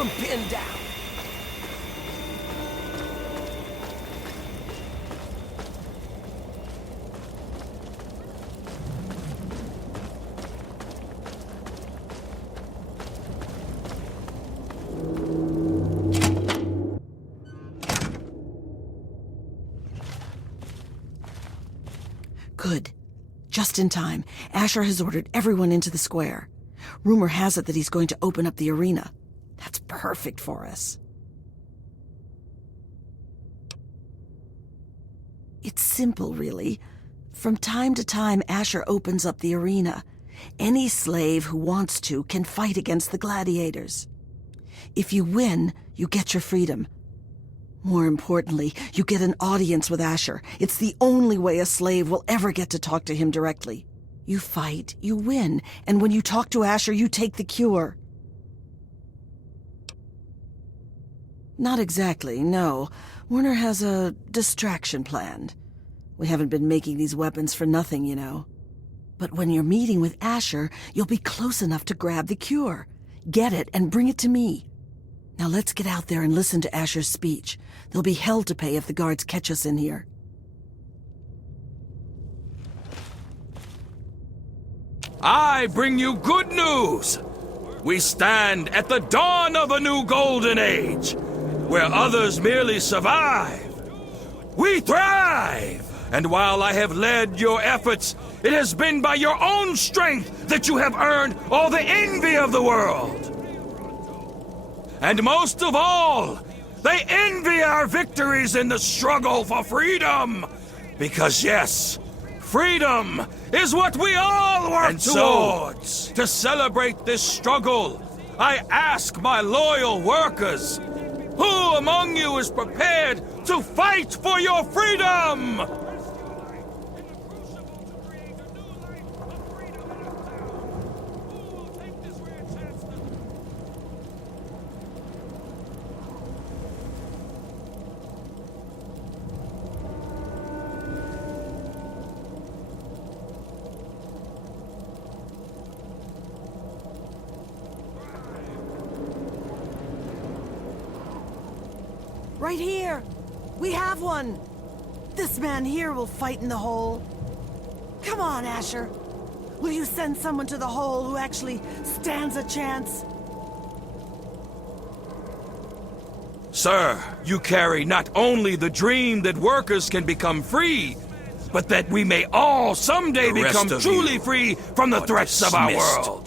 him pinned down. Good. Just in time. Asher has ordered everyone into the square. Rumor has it that he's going to open up the arena. That's perfect for us. It's simple, really. From time to time, Asher opens up the arena. Any slave who wants to can fight against the gladiators. If you win, you get your freedom. More importantly, you get an audience with Asher. It's the only way a slave will ever get to talk to him directly. You fight, you win, and when you talk to Asher, you take the cure. Not exactly, no. Werner has a distraction planned. We haven't been making these weapons for nothing, you know. But when you're meeting with Asher, you'll be close enough to grab the cure. Get it and bring it to me. Now let's get out there and listen to Asher's speech. There'll be hell to pay if the guards catch us in here. I bring you good news. We stand at the dawn of a new golden age, where others merely survive. We thrive! And while I have led your efforts, it has been by your own strength that you have earned all the envy of the world. And most of all, they envy our victories in the struggle for freedom. Because yes, freedom is what we all work towards. To celebrate this struggle, I ask my loyal workers, who among you is prepared to fight for your freedom? Right here! We have one! This man here will fight in the hole. Come on, Asher. Will you send someone to the hole who actually stands a chance? Sir, you carry not only the dream that workers can become free, but that we may all someday become truly free from the threats of our world.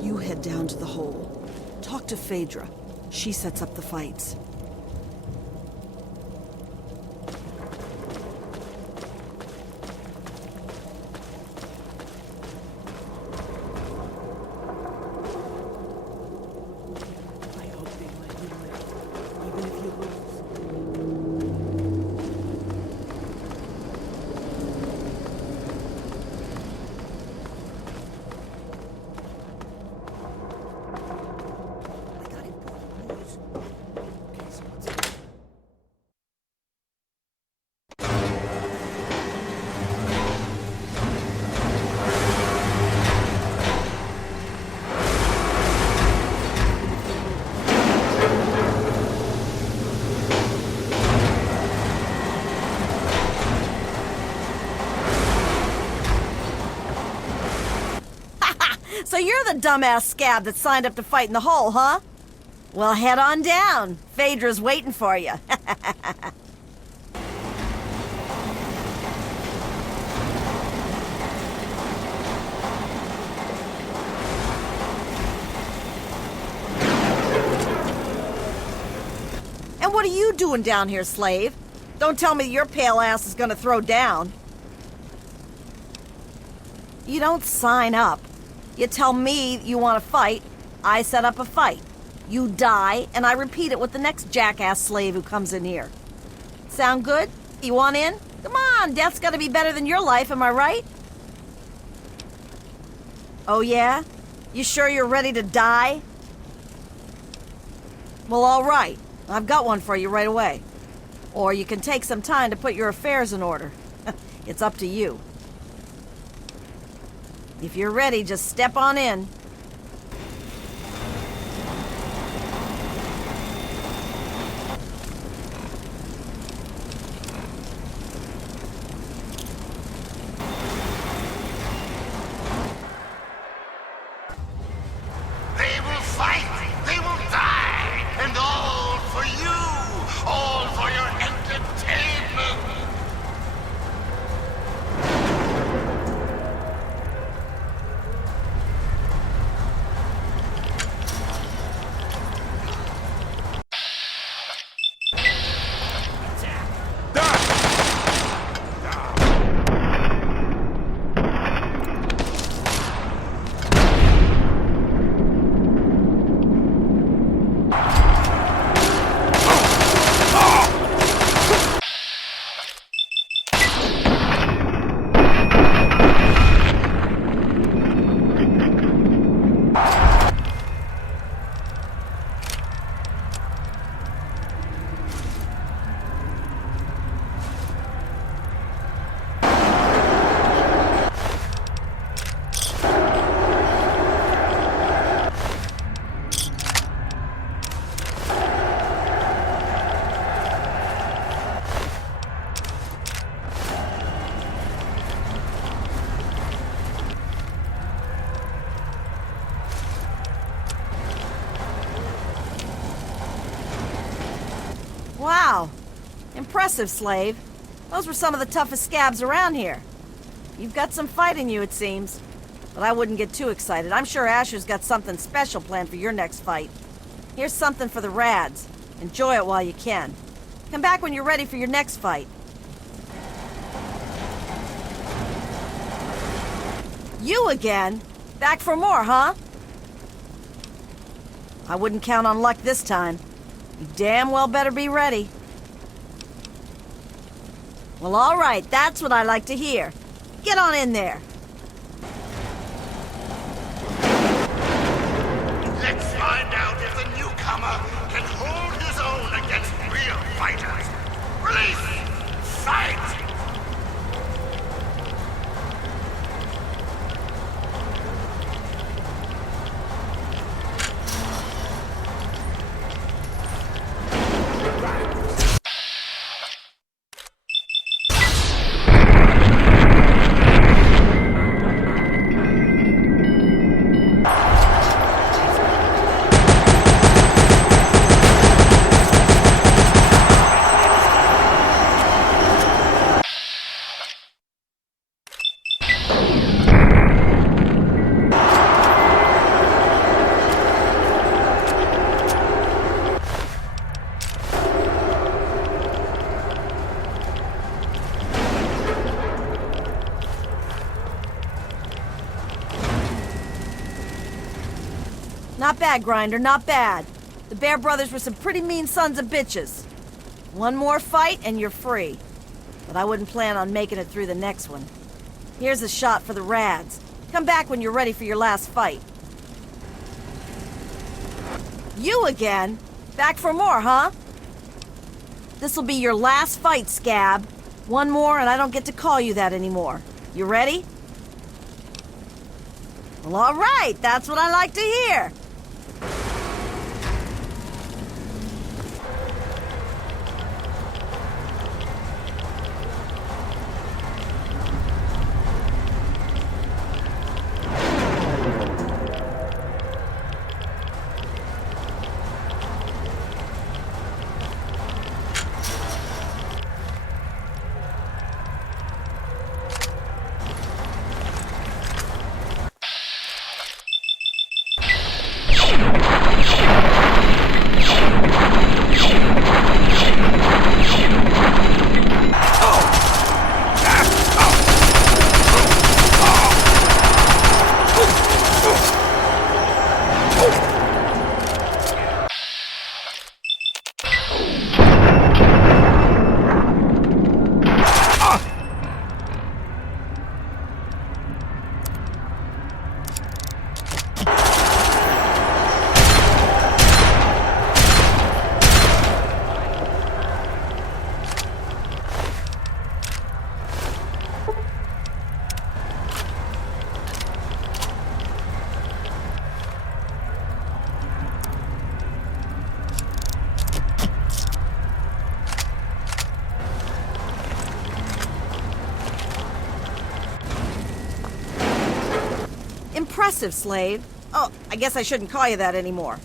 You head down to the hole. Talk to Phaedra. She sets up the fights. I hope they let you live, even if you lose. So you're the dumbass scab that signed up to fight in the hole, huh? Well, head on down. Phaedra's waiting for you. And what are you doing down here, slave? Don't tell me your pale ass is gonna throw down. You don't sign up. You tell me you want to fight, I set up a fight. You die, and I repeat it with the next jackass slave who comes in here. Sound good? You want in? Come on, death's gotta be better than your life, am I right? Oh yeah? You sure you're ready to die? Well, all right. I've got one for you right away. Or you can take some time to put your affairs in order. It's up to you. If you're ready, just step on in. They will fight, they will die, and all for you, all for your entertainment. Wow. Impressive, Slave. Those were some of the toughest scabs around here. You've got some fight in you, it seems. But I wouldn't get too excited. I'm sure Asher's got something special planned for your next fight. Here's something for the Rads. Enjoy it while you can. Come back when you're ready for your next fight. You again? Back for more, huh? I wouldn't count on luck this time. You damn well better be ready. Well, all right, that's what I like to hear. Get on in there. Let's find out if the newcomer can hold his own against real fighters. Release! Fight! Not bad, Grinder, not bad. The Bear Brothers were some pretty mean sons of bitches. One more fight and you're free. But I wouldn't plan on making it through the next one. Here's a shot for the Rads. Come back when you're ready for your last fight. You again? Back for more, huh? This'll be your last fight, Scab. One more and I don't get to call you that anymore. You ready? Well, all right. That's what I like to hear. Impressive, Slave. Oh, I guess I shouldn't call you that anymore.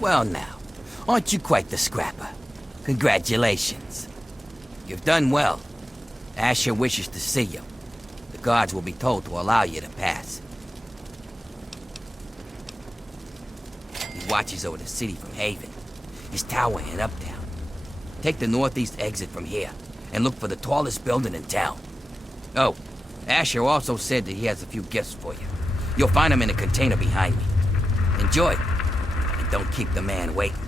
Well now, aren't you quite the scrapper? Congratulations. You've done well. Asher wishes to see you. The guards will be told to allow you to pass. He watches over the city from Haven. His tower and uptown. Take the northeast exit from here, and look for the tallest building in town. Oh, Asher also said that he has a few gifts for you. You'll find them in a container behind me. Enjoy, and don't keep the man waiting.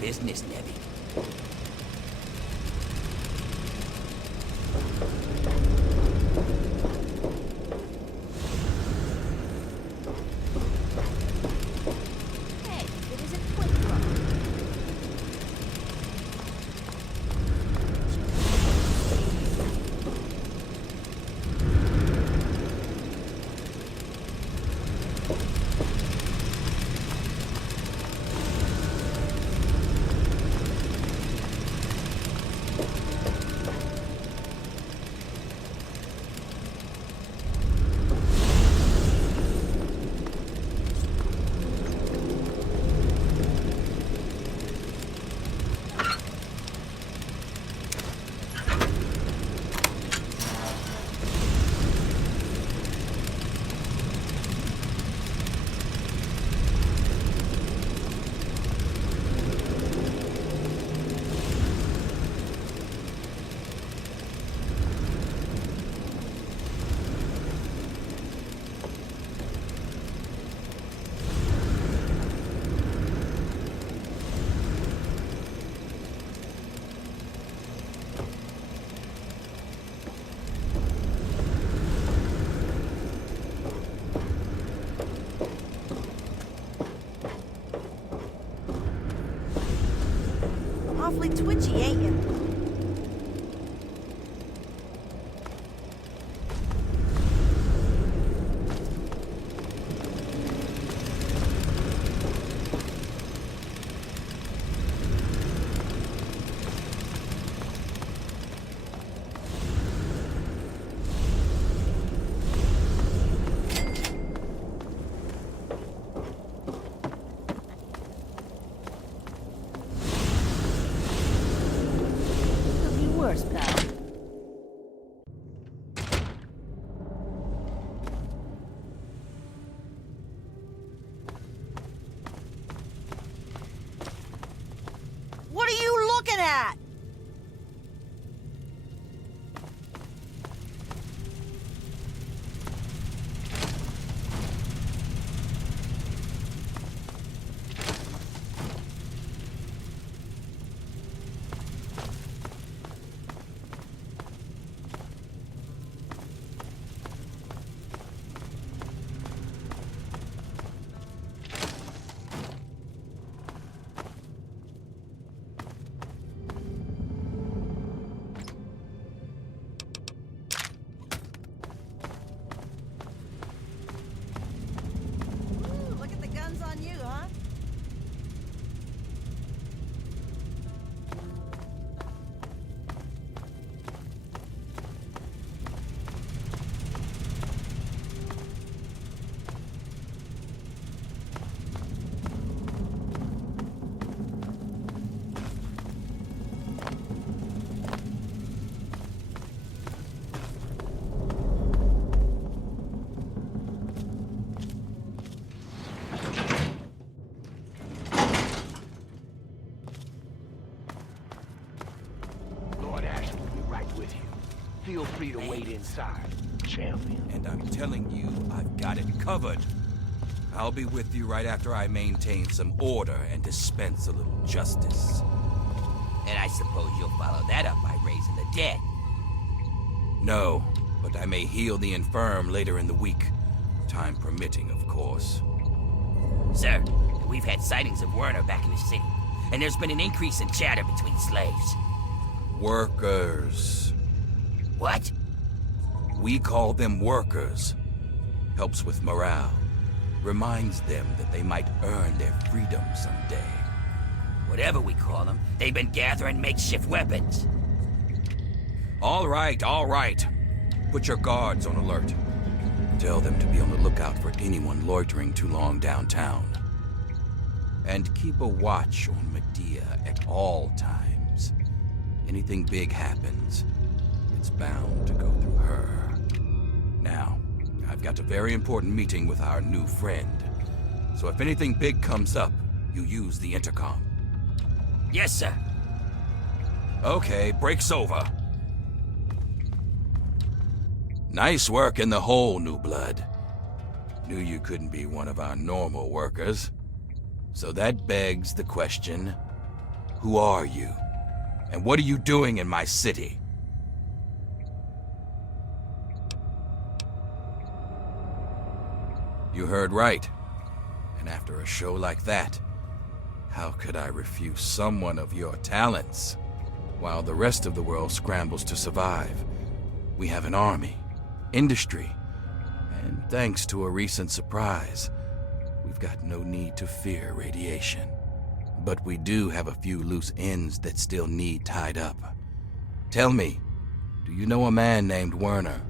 Business, Nebby. Hey, it isn't quick draw. Awfully twitchy, ain't you? looking at? Feel free to wait inside, champion. And I'm telling you, I've got it covered. I'll be with you right after I maintain some order and dispense a little justice. And I suppose you'll follow that up by raising the dead. No, but I may heal the infirm later in the week. Time permitting, of course. Sir, we've had sightings of Werner back in the city, and there's been an increase in chatter between slaves. Workers. What? We call them workers. Helps with morale. Reminds them that they might earn their freedom someday. Whatever we call them, they've been gathering makeshift weapons. All right, all right. Put your guards on alert. Tell them to be on the lookout for anyone loitering too long downtown. And keep a watch on Medea at all times. Anything big happens, it's bound to go through her. Now, I've got a very important meeting with our new friend. So if anything big comes up, you use the intercom. Yes, sir. Okay, break's over. Nice work in the hole, new blood. Knew you couldn't be one of our normal workers. So that begs the question, who are you? And what are you doing in my city? You heard right. And after a show like that, how could I refuse someone of your talents? While the rest of the world scrambles to survive, we have an army, industry, and thanks to a recent surprise, we've got no need to fear radiation. But we do have a few loose ends that still need tied up. Tell me, do you know a man named Werner?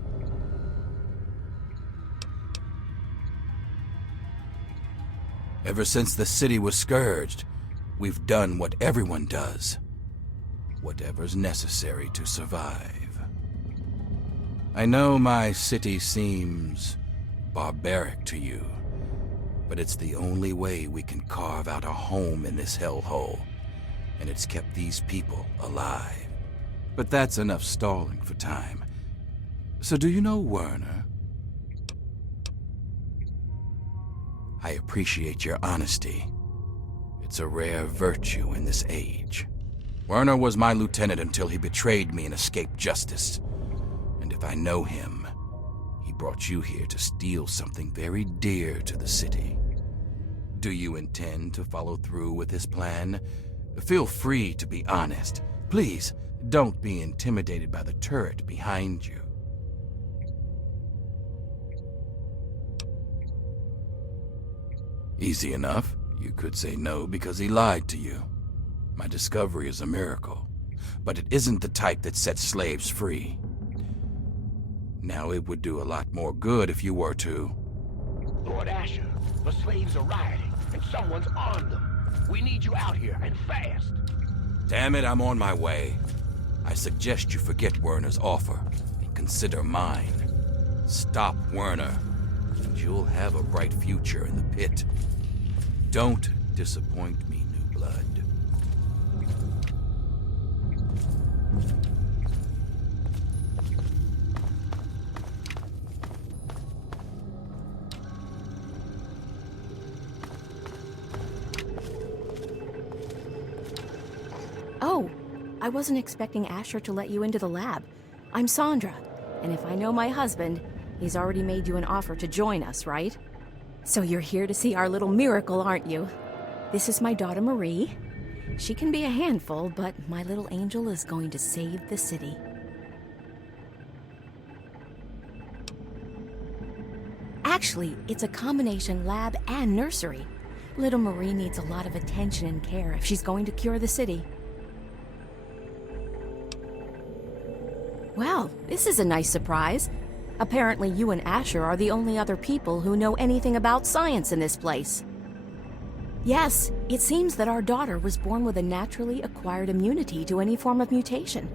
Ever since the city was scourged, we've done what everyone does. Whatever's necessary to survive. I know my city seems barbaric to you, but it's the only way we can carve out a home in this hellhole, and it's kept these people alive. But that's enough stalling for time. So do you know Werner? I appreciate your honesty. It's a rare virtue in this age. Werner was my lieutenant until he betrayed me and escaped justice. And if I know him, he brought you here to steal something very dear to the city. Do you intend to follow through with his plan? Feel free to be honest. Please, don't be intimidated by the turret behind you. Easy enough. You could say no because he lied to you. My discovery is a miracle, but it isn't the type that sets slaves free. Now, it would do a lot more good if you were to... Lord Asher, the slaves are rioting, and someone's armed them. We need you out here, and fast. Damn it, I'm on my way. I suggest you forget Werner's offer and consider mine. Stop Werner, and you'll have a bright future in the pit. Don't disappoint me, new blood. Oh, I wasn't expecting Asher to let you into the lab. I'm Sandra, and if I know my husband, he's already made you an offer to join us, right? So you're here to see our little miracle, aren't you? This is my daughter Marie. She can be a handful, but my little angel is going to save the city. Actually, it's a combination lab and nursery. Little Marie needs a lot of attention and care if she's going to cure the city. Well, this is a nice surprise. Apparently you and Asher are the only other people who know anything about science in this place. Yes, it seems that our daughter was born with a naturally acquired immunity to any form of mutation.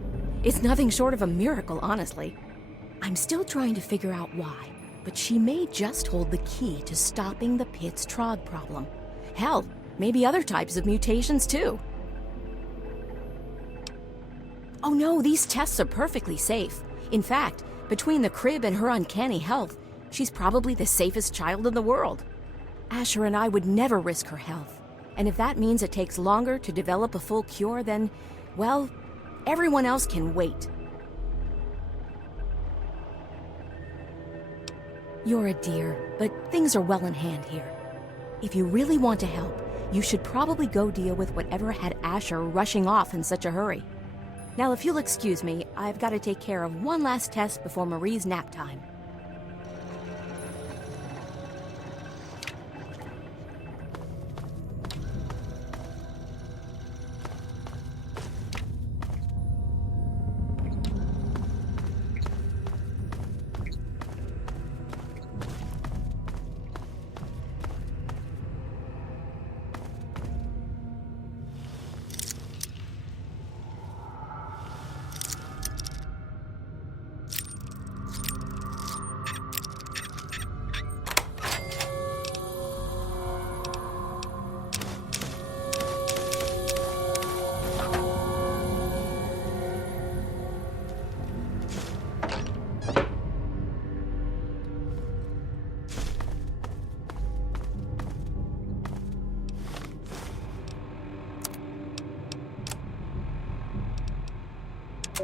It's nothing short of a miracle, honestly. I'm still trying to figure out why, but she may just hold the key to stopping the Pitt's Trog problem. Hell, maybe other types of mutations too. Oh no, these tests are perfectly safe. In fact, between the crib and her uncanny health, she's probably the safest child in the world. Asher and I would never risk her health. And if that means it takes longer to develop a full cure, then, well, everyone else can wait. You're a dear, but things are well in hand here. If you really want to help, you should probably go deal with whatever had Asher rushing off in such a hurry. Now, if you'll excuse me, I've got to take care of one last test before Marie's nap time.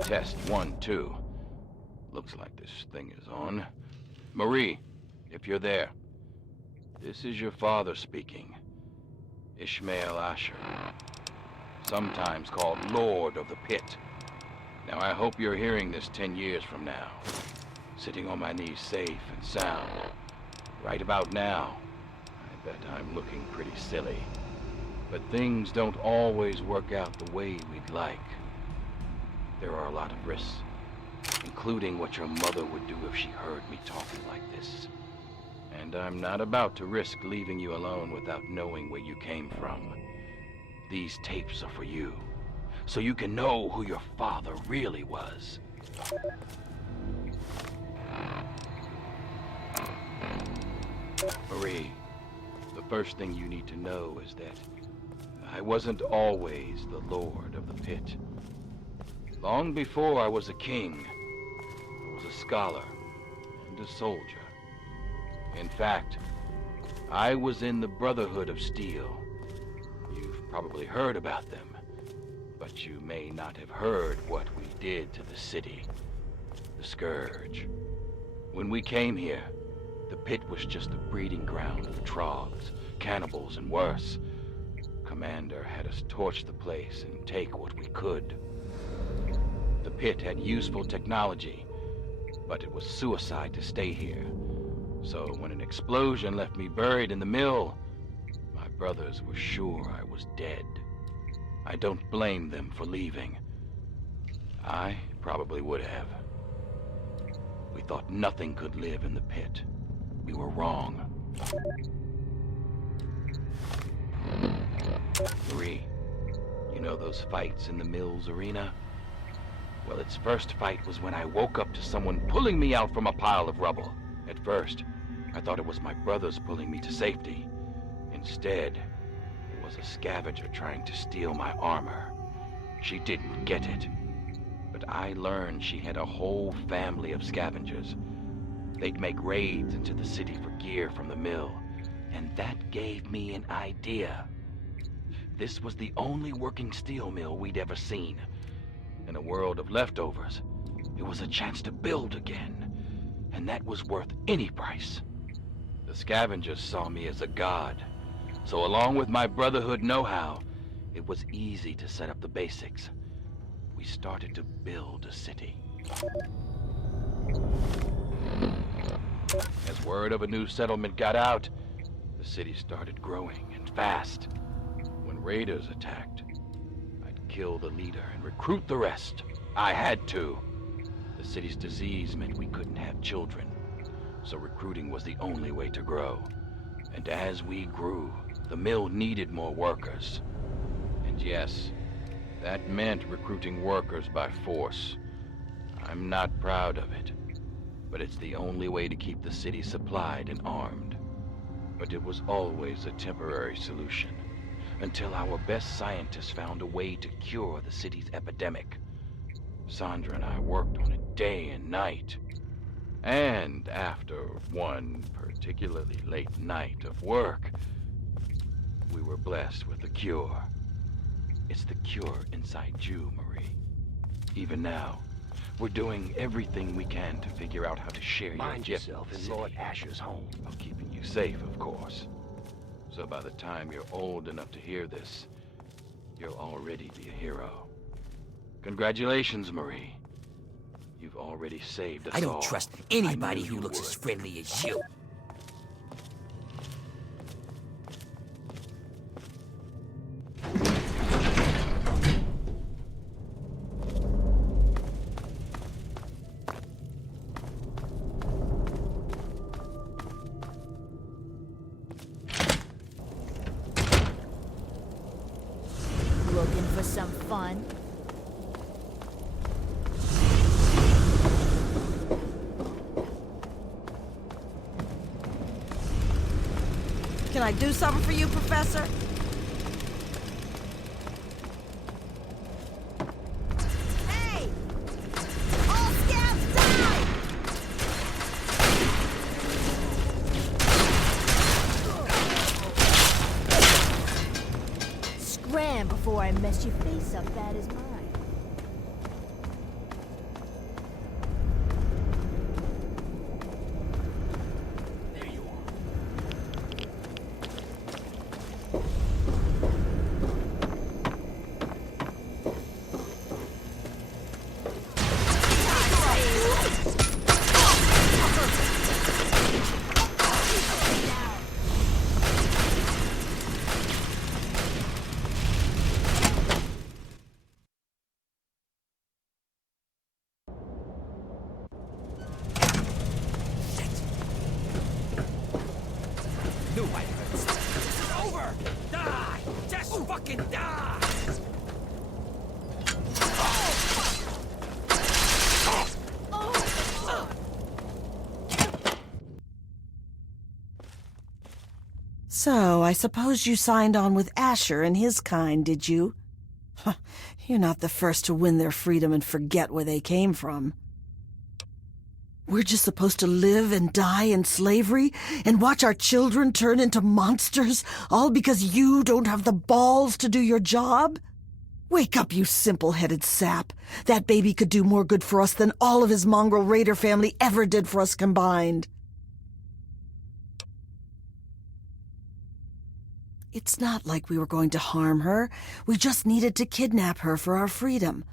Test 1, 2. Looks like this thing is on. Marie, if you're there. This is your father speaking. Ishmael Asher. Sometimes called Lord of the Pit. Now I hope you're hearing this 10 years from now. Sitting on my knees safe and sound. Right about now, I bet I'm looking pretty silly. But things don't always work out the way we'd like. There are a lot of risks, including what your mother would do if she heard me talking like this. And I'm not about to risk leaving you alone without knowing where you came from. These tapes are for you, so you can know who your father really was. Marie, the first thing you need to know is that I wasn't always the Lord of the Pit. Long before I was a king, I was a scholar and a soldier. In fact, I was in the Brotherhood of Steel. You've probably heard about them, but you may not have heard what we did to the city. The Scourge. When we came here, the Pit was just a breeding ground of trogs, cannibals, and worse. Commander had us torch the place and take what we could. The Pit had useful technology, but it was suicide to stay here. So when an explosion left me buried in the mill, my brothers were sure I was dead. I don't blame them for leaving. I probably would have. We thought nothing could live in the Pit. We were wrong. Marie, you know those fights in the mill's arena? Well, its first fight was when I woke up to someone pulling me out from a pile of rubble. At first, I thought it was my brothers pulling me to safety. Instead, it was a scavenger trying to steal my armor. She didn't get it. But I learned she had a whole family of scavengers. They'd make raids into the city for gear from the mill, and that gave me an idea. This was the only working steel mill we'd ever seen. In a world of leftovers, it was a chance to build again, and that was worth any price. The scavengers saw me as a god, so along with my Brotherhood know-how, it was easy to set up the basics. We started to build a city. As word of a new settlement got out, the city started growing, and fast. When raiders attacked, I'd kill the leader and recruit the rest. I had to. The city's disease meant we couldn't have children, so recruiting was the only way to grow. And as we grew, the mill needed more workers. And yes, that meant recruiting workers by force. I'm not proud of it, but it's the only way to keep the city supplied and armed. But it was always a temporary solution, until our best scientists found a way to cure the city's epidemic. Sandra and I worked on it day and night. And after one particularly late night of work, we were blessed with the cure. It's the cure inside you, Marie. Even now, we're doing everything we can to figure out how to share your gift yourself with in the Lord city. Asher's home. While keeping you safe, of course. So by the time you're old enough to hear this, you'll already be a hero. Congratulations, Marie. You've already saved us all. I don't trust anybody I knew who you looks would. as friendly as you. Looking for some fun? Can I do something for you, Professor? Hey! All scabs die! Scram before I mess your face up bad as mine. Knew I'd heard this. This is over! Die! Just fucking die! So, I suppose you signed on with Asher and his kind, did you? Huh, you're not the first to win their freedom and forget where they came from. We're just supposed to live and die in slavery and watch our children turn into monsters, all because you don't have the balls to do your job? Wake up, you simple-headed sap. That baby could do more good for us than all of his mongrel raider family ever did for us combined. It's not like we were going to harm her. We just needed to kidnap her for our freedom.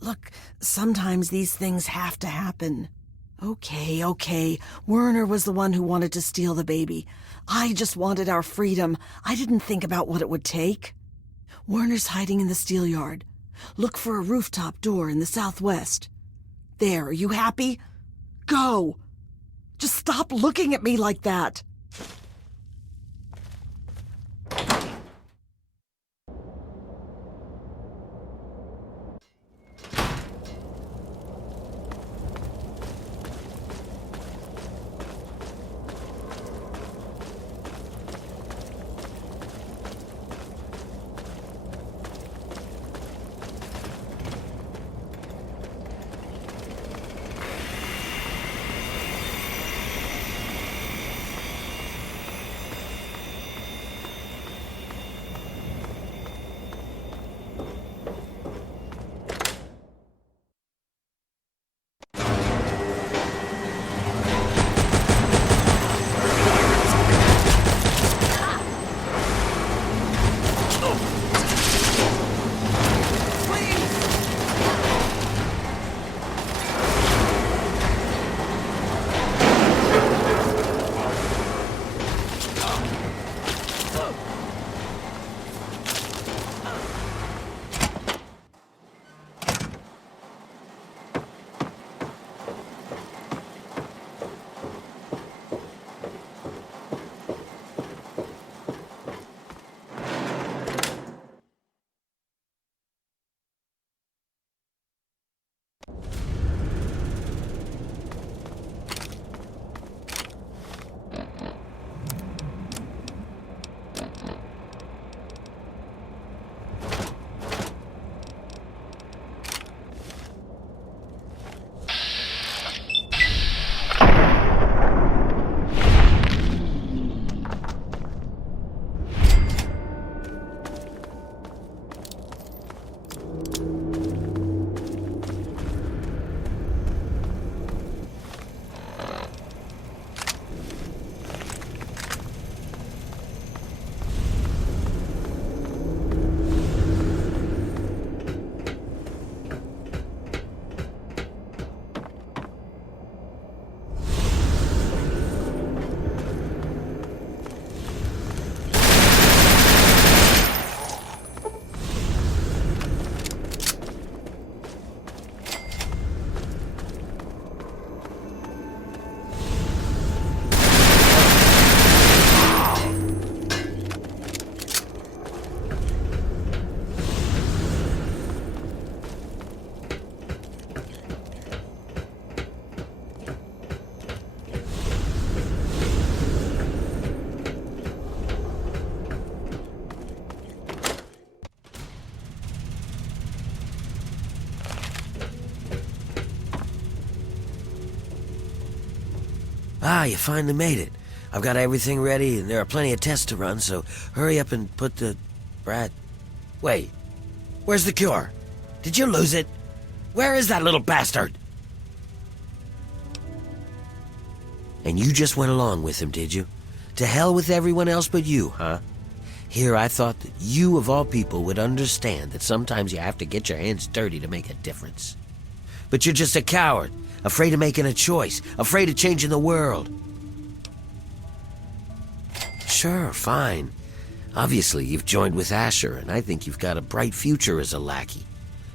Look, sometimes these things have to happen. Okay. Werner was the one who wanted to steal the baby. I just wanted our freedom. I didn't think about what it would take. Werner's hiding in the steel yard. Look for a rooftop door in the southwest. There, are you happy? Go! Just stop looking at me like that! Ah, you finally made it. I've got everything ready, and there are plenty of tests to run, so hurry up and put the... Wait. Where's the cure? Did you lose it? Where is that little bastard? And you just went along with him, did you? To hell with everyone else but you, huh? Here, I thought that you, of all people, would understand that sometimes you have to get your hands dirty to make a difference. But you're just a coward, afraid of making a choice, afraid of changing the world. Sure, fine. Obviously, you've joined with Asher, and I think you've got a bright future as a lackey.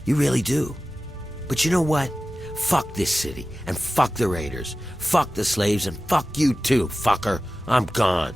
You really do. But you know what? Fuck this city, and fuck the raiders. Fuck the slaves, and fuck you too, fucker. I'm gone.